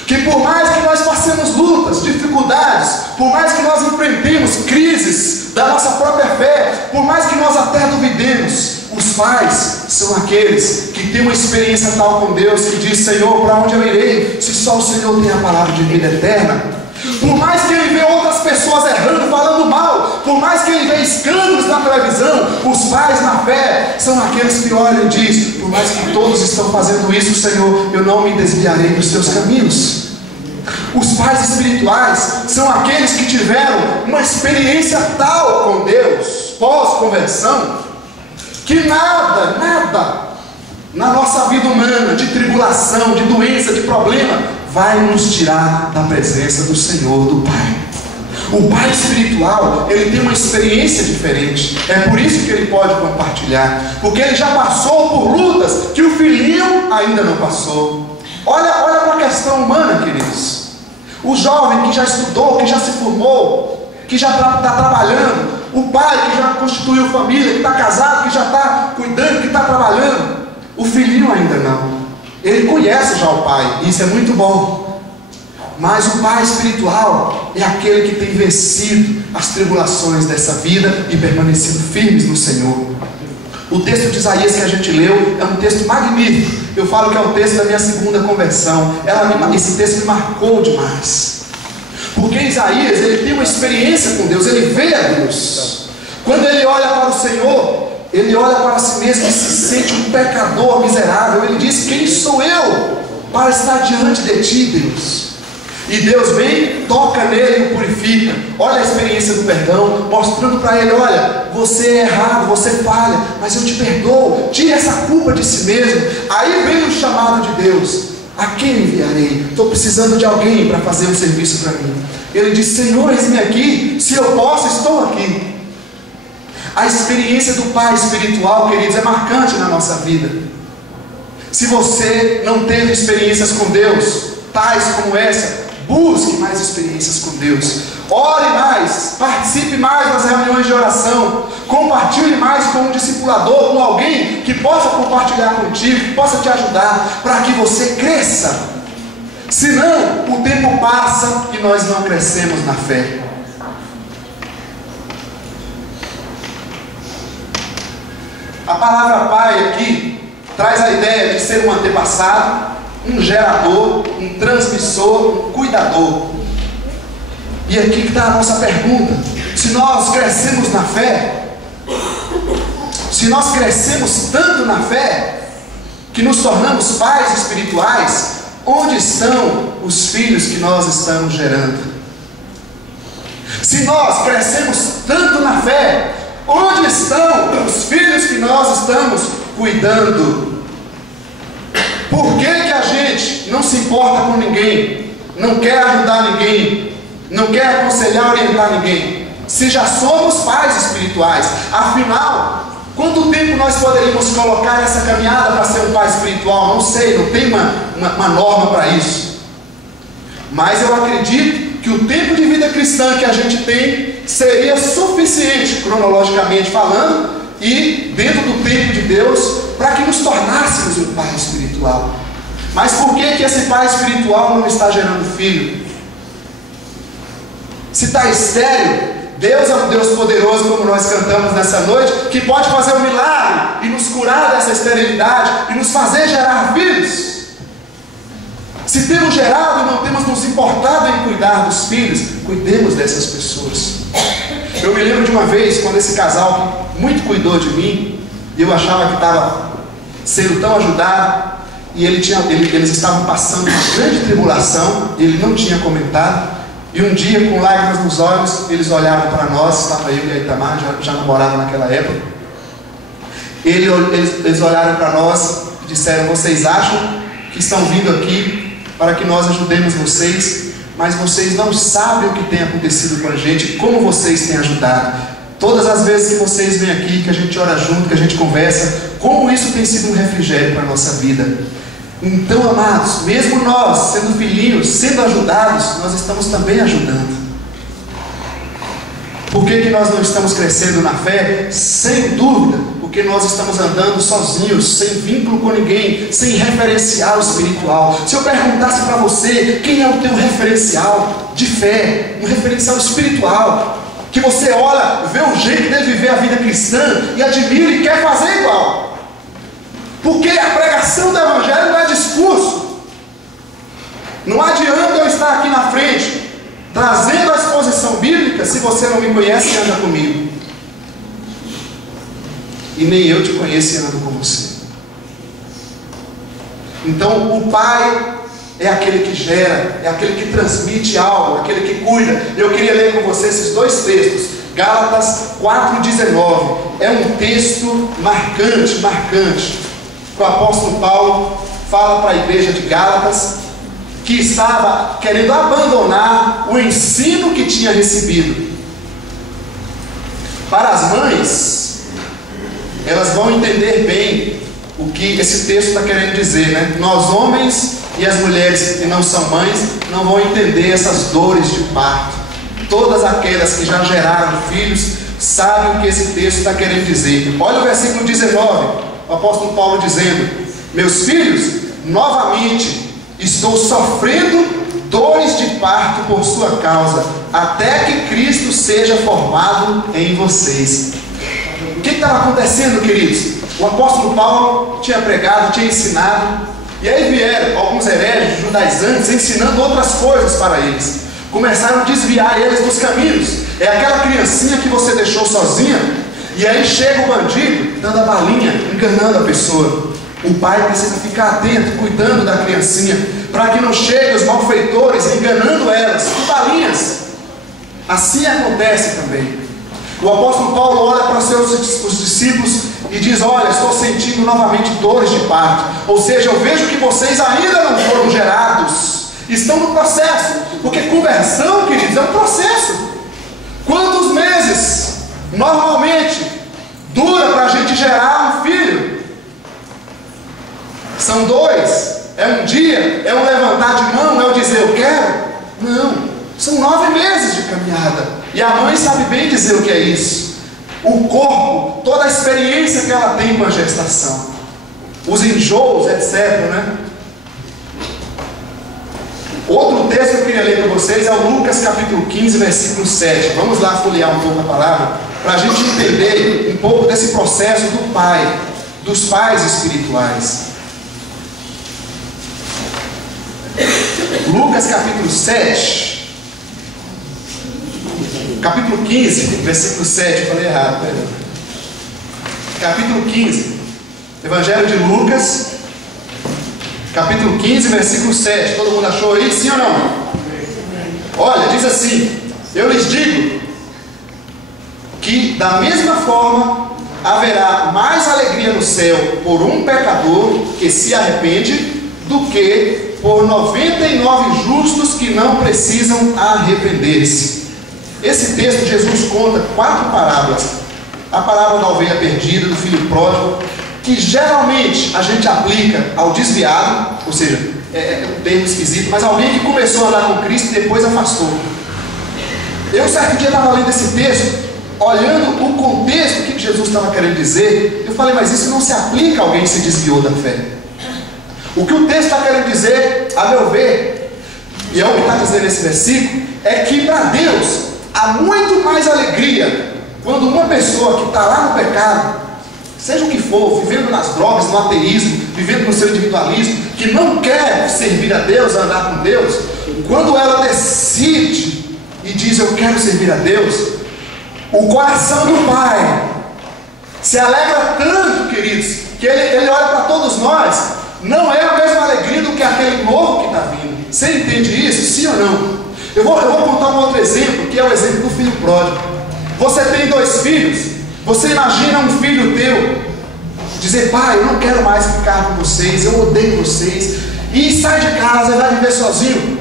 Que por mais que nós passemos lutas, dificuldades, por mais que nós enfrentemos crises da nossa própria fé, por mais que nós até duvidemos, os pais são aqueles que têm uma experiência tal com Deus, que diz: Senhor, para onde eu irei, se só o Senhor tem a palavra de vida eterna? Por mais que ele vê outras pessoas errando, falando mal, por mais que ele vê escândalos na televisão, os pais na fé são aqueles que olham e dizem: por mais que todos estão fazendo isso, Senhor, eu não me desviarei dos teus caminhos. Os pais espirituais são aqueles que tiveram uma experiência tal com Deus, pós-conversão, que nada na nossa vida humana, de tribulação, de doença, de problema, vai nos tirar da presença do Senhor, do Pai. O pai espiritual, ele tem uma experiência diferente. É por isso que ele pode compartilhar, porque ele já passou por lutas que o filhinho ainda não passou. Olha para a questão humana, queridos. O jovem que já estudou, que já se formou, que já está trabalhando, o pai que já constituiu família, que está casado, que já está cuidando, que está trabalhando, o filhinho ainda não. Ele conhece já o Pai, isso é muito bom. Mas o pai espiritual é aquele que tem vencido as tribulações dessa vida e permanecido firmes no Senhor. O texto de Isaías que a gente leu é um texto magnífico. Eu falo que é o texto da minha segunda conversão. Esse texto me marcou demais. Porque Isaías, ele tem uma experiência com Deus, ele vê a Deus. Quando ele olha para o Senhor, ele olha para si mesmo e se sente um pecador miserável. Ele diz: quem sou eu para estar diante de ti, Deus? E Deus vem, toca nele e o purifica. Olha a experiência do perdão, mostrando para ele: olha, você é errado, você falha, mas eu te perdoo, tira essa culpa de si mesmo. Aí vem o chamado de Deus: a quem enviarei? Estou precisando de alguém para fazer um serviço para mim. Ele diz: Senhor, eis-me aqui, se eu posso, estou aqui. A experiência do pai espiritual, queridos, é marcante na nossa vida. Se você não teve experiências com Deus, tais como essa, busque mais experiências com Deus. Ore mais, participe mais das reuniões de oração, compartilhe mais com um discipulador, com alguém que possa compartilhar contigo, que possa te ajudar, para que você cresça. Senão, o tempo passa e nós não crescemos na fé. A palavra pai aqui traz a ideia de ser um antepassado, um gerador, um transmissor, um cuidador. E aqui que está a nossa pergunta: se nós crescemos na fé, se nós crescemos tanto na fé, que nos tornamos pais espirituais, onde estão os filhos que nós estamos gerando? Se nós crescemos tanto na fé, onde estão os filhos que nós estamos cuidando? Por que a gente não se importa com ninguém, não quer ajudar ninguém, não quer aconselhar, orientar ninguém, se já somos pais espirituais? Afinal, quanto tempo nós poderíamos colocar essa caminhada para ser um pai espiritual? Não sei, não tem uma norma para isso. Mas eu acredito que o tempo de vida cristã que a gente tem seria suficiente, cronologicamente falando, e dentro do tempo de Deus, para que nos tornássemos um pai espiritual. Mas por que esse pai espiritual não está gerando filho? Se está estéril, Deus é um Deus poderoso, como nós cantamos nessa noite, que pode fazer um milagre e nos curar dessa esterilidade e nos fazer gerar filhos. Se temos gerado e não temos nos importado em cuidar dos filhos, cuidemos dessas pessoas. Eu me lembro de uma vez, quando esse casal muito cuidou de mim, e eu achava que estava sendo tão ajudado, e eles estavam passando uma grande tribulação, e ele não tinha comentado. E um dia, com lágrimas nos olhos, eles olharam para nós, estava eu e a Itamar, já namorava naquela época. Eles olharam para nós e disseram: vocês acham que estão vindo aqui para que nós ajudemos vocês, mas vocês não sabem o que tem acontecido com a gente, como vocês têm ajudado. Todas as vezes que vocês vêm aqui, que a gente ora junto, que a gente conversa, como isso tem sido um refrigério para a nossa vida. Então, amados, mesmo nós, sendo filhinhos, sendo ajudados, nós estamos também ajudando. Por que nós não estamos crescendo na fé? Sem dúvida, porque nós estamos andando sozinhos, sem vínculo com ninguém, sem referencial espiritual. Se eu perguntasse para você, quem é o teu referencial de fé, um referencial espiritual, que você olha, vê o jeito dele viver a vida cristã e admira e quer fazer igual? Porque a pregação do Evangelho não é discurso. Não adianta eu estar aqui na frente trazendo a exposição bíblica se você não me conhece e anda comigo. E nem eu te conheço e ando com você. Então o pai é aquele que gera, é aquele que transmite algo, aquele que cuida. Eu queria ler com você esses dois textos. Gálatas 4,19. É um texto marcante. O apóstolo Paulo fala para a igreja de Gálatas, que estava querendo abandonar o ensino que tinha recebido. Para as mães, elas vão entender bem o que esse texto está querendo dizer, né? Nós homens e as mulheres que não são mães não vão entender essas dores de parto. Todas aquelas que já geraram filhos sabem o que esse texto está querendo dizer. Olha o versículo 19, o apóstolo Paulo dizendo: meus filhos, novamente estou sofrendo dores de parto por sua causa, até que Cristo seja formado em vocês. O que estava acontecendo, queridos? O apóstolo Paulo tinha pregado, tinha ensinado, e aí vieram alguns hereges judaizantes ensinando outras coisas para eles. Começaram a desviar eles dos caminhos. É aquela criancinha que você deixou sozinha, e aí chega o bandido dando a balinha, enganando a pessoa. O pai precisa ficar atento, cuidando da criancinha, para que não cheguem os malfeitores enganando elas com balinhas. Assim acontece também. O apóstolo Paulo olha para os discípulos e diz: olha, estou sentindo novamente dores de parto. Ou seja, eu vejo que vocês ainda não foram gerados, estão no processo. Porque conversão, queridos, é um processo. Quantos meses normalmente dura para a gente gerar um filho? São 2? É um dia? É um levantar de mão? É o dizer eu quero? Não, são 9 meses de caminhada. E a mãe sabe bem dizer o que é isso. O corpo, toda a experiência que ela tem com a gestação, os enjoos, etc, né? Outro texto que eu queria ler para vocês é o Lucas capítulo 15, versículo 7. Vamos lá folhear um pouco a palavra, para a gente entender um pouco desse processo do pai, dos pais espirituais. Lucas capítulo 7, capítulo 15, versículo 7, eu falei errado, perdão. Capítulo 15, Evangelho de Lucas, capítulo 15, versículo 7. Todo mundo achou aí? Sim ou não? Olha, diz assim: eu lhes digo que da mesma forma haverá mais alegria no céu por um pecador que se arrepende do que por 99 justos que não precisam arrepender-se. Esse texto, Jesus conta 4 parábolas. A parábola da ovelha perdida, do filho pródigo, que geralmente a gente aplica ao desviado, ou seja, é um termo esquisito, mas alguém que começou a andar com Cristo e depois afastou. Eu certo dia estava lendo esse texto, olhando o contexto, o que Jesus estava querendo dizer. Eu falei, mas isso não se aplica a alguém que se desviou da fé. O que o texto está querendo dizer, a meu ver, e é o que está dizendo nesse versículo, é que para Deus há muito mais alegria quando uma pessoa que está lá no pecado, seja o que for, vivendo nas drogas, no ateísmo, vivendo no seu individualismo, que não quer servir a Deus, andar com Deus, quando ela decide e diz eu quero servir a Deus, o coração do Pai se alegra tanto, queridos, que ele olha para todos nós. Não é a mesma alegria do que aquele novo que está vindo. Você entende isso? Sim ou não? Eu vou contar um outro exemplo, que é o exemplo do filho pródigo. Você tem 2 filhos. Você imagina um filho teu dizer: pai, eu não quero mais ficar com vocês, eu odeio vocês, e sai de casa e vai viver sozinho.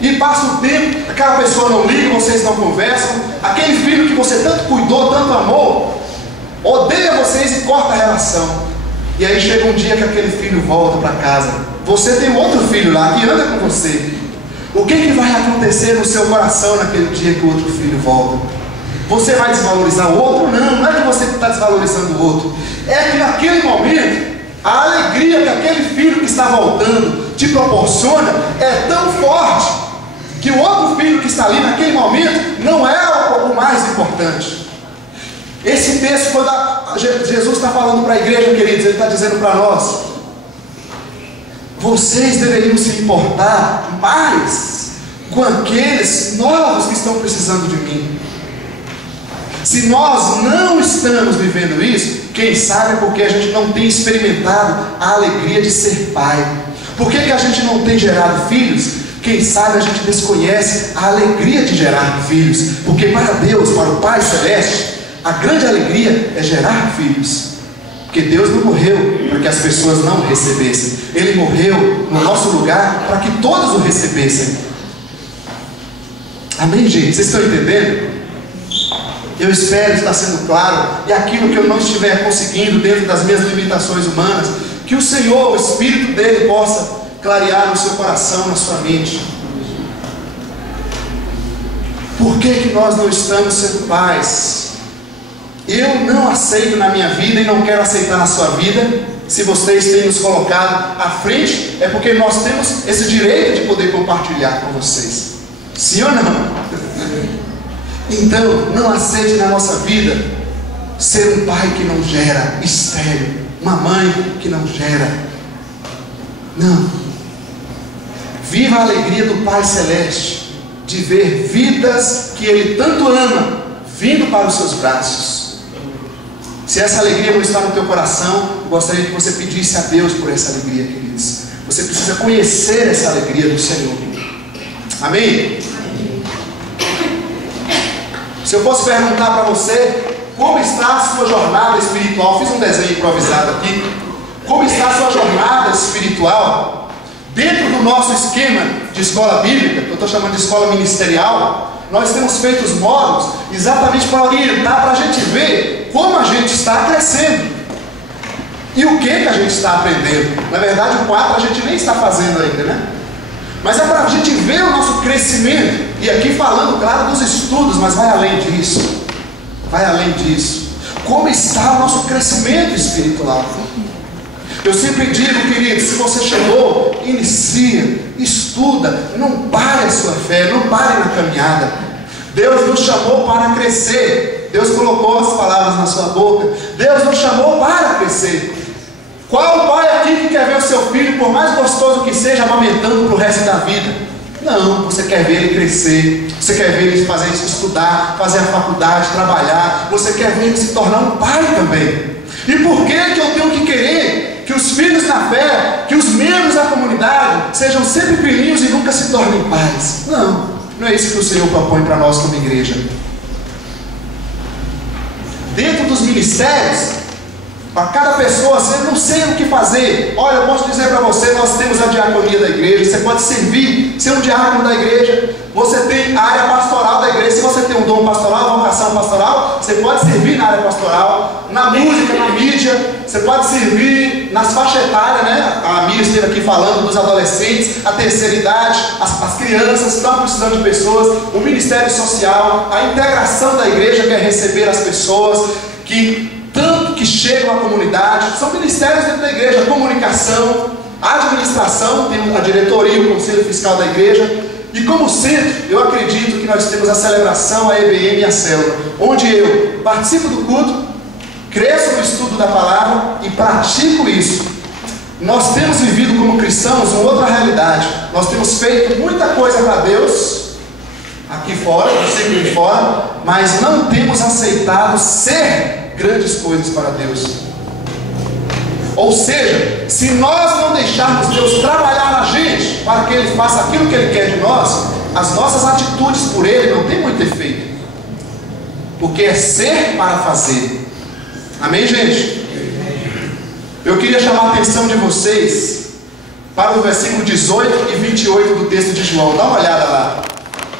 E passa o tempo, aquela pessoa não liga, vocês não conversam. Aquele filho que você tanto cuidou, tanto amou, odeia vocês e corta a relação. E aí chega um dia que aquele filho volta para casa. Você tem outro filho lá que anda com você. O que vai acontecer no seu coração naquele dia que o outro filho volta? Você vai desvalorizar o outro? Não é que você está desvalorizando o outro. É que naquele momento, a alegria que aquele filho que está voltando te proporciona é tão forte que o outro filho que está ali naquele momento não é o mais importante. Esse texto, quando Jesus está falando para a igreja, queridos, ele está dizendo para nós: vocês deveriam se importar mais com aqueles novos que estão precisando de mim. Se nós não estamos vivendo isso, quem sabe é porque a gente não tem experimentado a alegria de ser pai. Por que a gente não tem gerado filhos? Quem sabe a gente desconhece a alegria de gerar filhos. Porque para Deus, para o Pai Celeste, a grande alegria é gerar filhos. Porque Deus não morreu para que as pessoas não o recebessem. Ele morreu no nosso lugar para que todos o recebessem. Amém, gente? Vocês estão entendendo? Eu espero estar sendo claro. E aquilo que eu não estiver conseguindo dentro das minhas limitações humanas, que o Senhor, o Espírito dele, possa clarear no seu coração, na sua mente. Por que nós não estamos sendo pais? Eu não aceito na minha vida e não quero aceitar na sua vida se vocês têm nos colocado à frente, é porque nós temos esse direito de poder compartilhar com vocês. Sim ou não? Então, não aceite na nossa vida ser um pai que não gera, estéril, uma mãe que não gera. Não. Viva a alegria do Pai Celeste de ver vidas que Ele tanto ama vindo para os seus braços. Se essa alegria não está no teu coração, eu gostaria que você pedisse a Deus por essa alegria, queridos. Você precisa conhecer essa alegria do Senhor. Amém? Se eu posso perguntar para você, como está a sua jornada espiritual? Fiz um desenho improvisado aqui. Como está a sua jornada espiritual? Dentro do nosso esquema de escola bíblica, que eu estou chamando de escola ministerial, nós temos feito os módulos exatamente para orientar, para a gente ver como a gente está crescendo e o que a gente está aprendendo. Na verdade, o 4 a gente nem está fazendo ainda, né? Mas é para a gente ver o nosso crescimento. E aqui falando, claro, dos estudos, mas vai além disso. Vai além disso. Como está o nosso crescimento espiritual? Eu sempre digo, querido, se você chegou, inicia, estuda, não pare a sua fé, não pare na caminhada. Deus nos chamou para crescer. Deus colocou as palavras na sua boca. Deus nos chamou para crescer. Qual pai aqui que quer ver o seu filho, por mais gostoso que seja, amamentando para o resto da vida? Não, você quer ver ele crescer, você quer ver ele fazer isso, estudar, fazer a faculdade, trabalhar, você quer ver ele se tornar um pai também. E por que eu tenho que querer que os filhos na fé, que os membros da comunidade sejam sempre filhinhos e nunca se tornem pais? Não, não é isso que o Senhor propõe para nós como igreja. Dentro dos ministérios, para cada pessoa, você não sei o que fazer. Olha, eu posso dizer para você, nós temos a diaconia da igreja. Você pode servir, ser um diácono da igreja. Você tem a área pastoral da igreja. Se você tem um dom pastoral, vocação pastoral, você pode servir na área pastoral, na música, na mídia. Você pode servir nas faixas etárias, né? A Mia esteve aqui falando dos adolescentes, a terceira idade, as crianças estão precisando de pessoas, o ministério social, a integração da igreja, que é receber as pessoas que chegam à comunidade. São ministérios dentro da igreja. Comunicação, administração, tem a diretoria, o conselho fiscal da igreja. E como centro, eu acredito que nós temos a celebração, a EBM e a célula, onde eu participo do culto, cresço no estudo da palavra e pratico isso. Nós temos vivido como cristãos uma outra realidade. Nós temos feito muita coisa para Deus aqui fora, sempre de fora, mas não temos aceitado ser grandes coisas para Deus. Ou seja, se nós não deixarmos Deus trabalhar na gente para que Ele faça aquilo que Ele quer de nós, as nossas atitudes por Ele não têm muito efeito, porque é ser para fazer. Amém, gente? Eu queria chamar a atenção de vocês para o versículo 18 e 28 do texto de João. Dá uma olhada lá,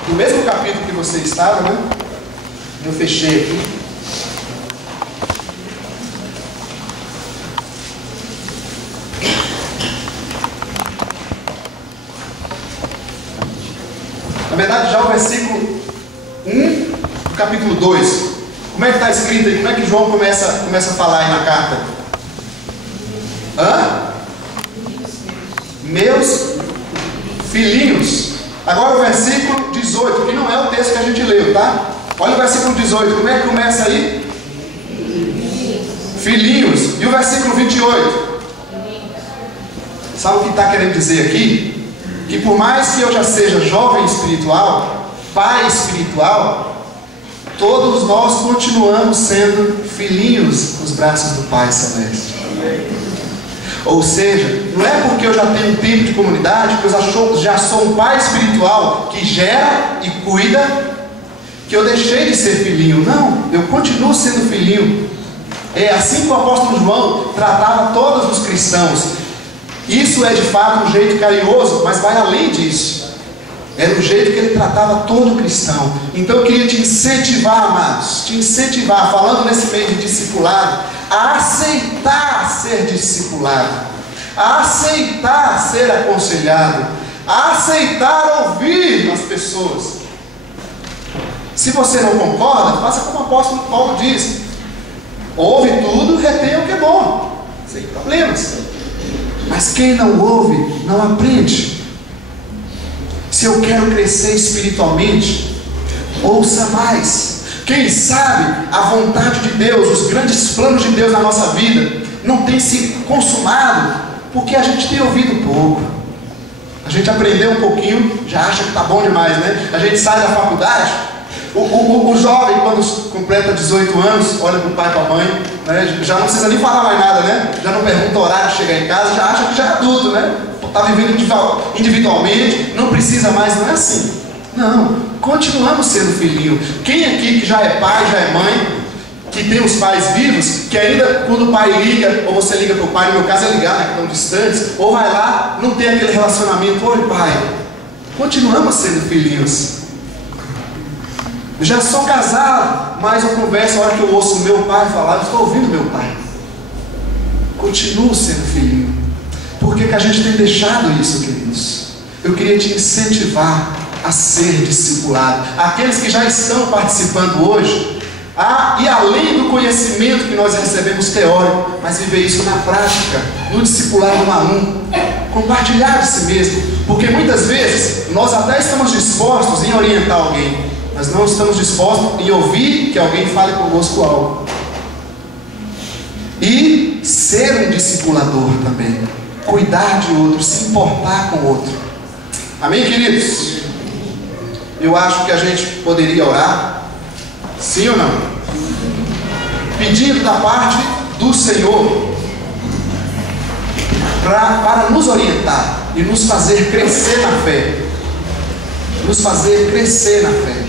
no mesmo capítulo que você estava, né? Eu fechei aqui. Na verdade, já o versículo 1 do capítulo 2. Como é que está escrito aí? Como é que João começa a falar aí na carta? Meus filhinhos. Agora o versículo 18, que não é o texto que a gente leu, tá? Olha o versículo 18. Como é que começa aí? Filhinhos. E o versículo 28? Sabe o que está querendo dizer aqui? Que por mais que eu já seja jovem espiritual, pai espiritual, todos nós continuamos sendo filhinhos nos braços do Pai Celeste. Ou seja, não é porque eu já tenho um tempo de comunidade, que eu já sou um pai espiritual que gera e cuida, que eu deixei de ser filhinho. Não, eu continuo sendo filhinho. É assim que o apóstolo João tratava todos os cristãos. Isso é de fato um jeito carinhoso, mas vai além disso. Era o jeito que ele tratava todo cristão. Então eu queria te incentivar, amados, te incentivar, falando nesse meio de discipulado, a aceitar ser discipulado, a aceitar ser aconselhado, a aceitar ouvir as pessoas. Se você não concorda, faça como o apóstolo Paulo diz: ouve tudo, retém o que é bom. sem problemas. Mas quem não ouve, não aprende. Se eu quero crescer espiritualmente, ouça mais. Quem sabe a vontade de Deus, os grandes planos de Deus na nossa vida não tem se consumado, porque a gente tem ouvido pouco. A gente aprendeu um pouquinho, já acha que está bom demais, né? A gente sai da faculdade, o jovem, quando completa 18 anos, olha para o pai e para a mãe, né? Já não precisa nem falar mais nada, né? Já não pergunta o horário de chegar em casa, já acha que já é adulto, né? Está vivendo individualmente, não precisa mais, não é assim. Não, continuamos sendo filhinho. Quem aqui que já é pai, já é mãe, que tem os pais vivos, que ainda quando o pai liga, ou você liga para o pai, no meu caso é ligar, né, que estão distantes, ou vai lá, não tem aquele relacionamento, oi pai, continuamos sendo filhinhos. Eu já sou casado, mas eu converso, a hora que eu ouço o meu pai falar, eu estou ouvindo meu pai. Continuo sendo filhinho. Por que a gente tem deixado isso, queridos? Eu queria te incentivar a ser discipulado. Aqueles que já estão participando hoje, e além do conhecimento que nós recebemos teórico, mas viver isso na prática, no discipulado 1 a 1, compartilhar de si mesmo, porque muitas vezes nós até estamos dispostos em orientar alguém, mas não estamos dispostos em ouvir que alguém fale conosco algo. E ser um discipulador também, cuidar de outro, se importar com o outro. Amém, queridos? Eu acho que a gente poderia orar, sim ou não? Pedindo da parte do Senhor para nos orientar e nos fazer crescer na fé. Nos fazer crescer na fé.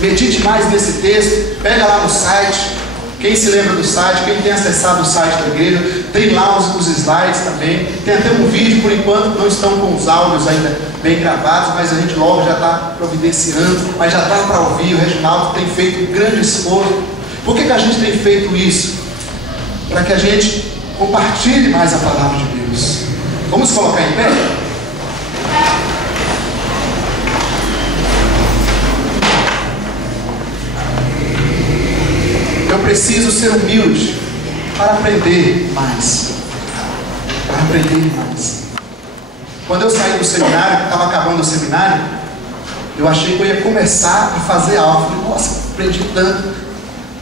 Medite mais nesse texto, pega lá no site. Quem se lembra do site, quem tem acessado o site da igreja, tem lá os slides também. Tem até um vídeo, por enquanto não estão com os áudios ainda bem gravados, mas a gente logo já está providenciando, mas já dá para ouvir. O Reginaldo tem feito um grande esforço. Por que a gente tem feito isso? Para que a gente compartilhe mais a palavra de Deus. Vamos colocar em pé? Eu preciso ser humilde para aprender mais. Para aprender mais. Quando eu saí do seminário, estava acabando o seminário, eu achei que eu ia começar a fazer algo. Falei, nossa, aprendi tanto.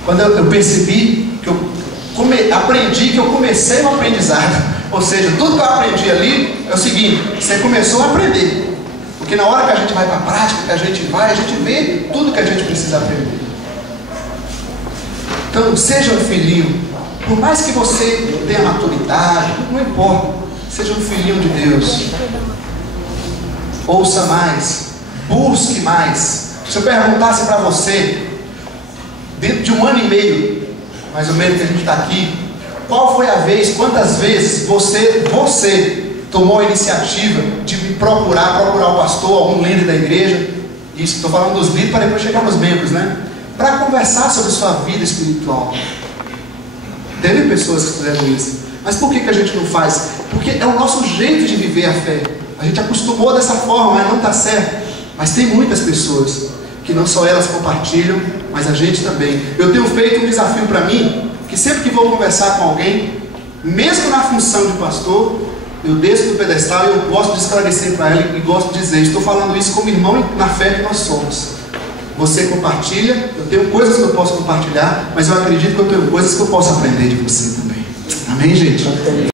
Quando eu percebi que eu aprendi, que eu comecei o aprendizado. Ou seja, tudo que eu aprendi ali é o seguinte: você começou a aprender. Porque na hora que a gente vai para a prática, que a gente vê tudo que a gente precisa aprender. Então, seja um filhinho. Por mais que você tenha maturidade, não importa. Seja um filhinho de Deus. Ouça mais. Busque mais. Se eu perguntasse para você, dentro de 1 ano e meio, mais ou menos que a gente está aqui, qual foi a vez, quantas vezes você tomou a iniciativa de me procurar o pastor, algum líder da igreja? Isso, estou falando dos líderes para depois chegar nos membros, né? Para conversar sobre sua vida espiritual. Teve pessoas que fizeram isso. Mas por que a gente não faz? Porque é o nosso jeito de viver a fé. A gente acostumou dessa forma, mas não está certo. Mas tem muitas pessoas que não só elas compartilham, mas a gente também. Eu tenho feito um desafio para mim, que sempre que vou conversar com alguém, mesmo na função de pastor, eu desço do pedestal e eu gosto de esclarecer para ela e gosto de dizer, estou falando isso como irmão na fé que nós somos. Você compartilha, eu tenho coisas que eu posso compartilhar, mas eu acredito que eu tenho coisas que eu posso aprender de você também. Amém, gente?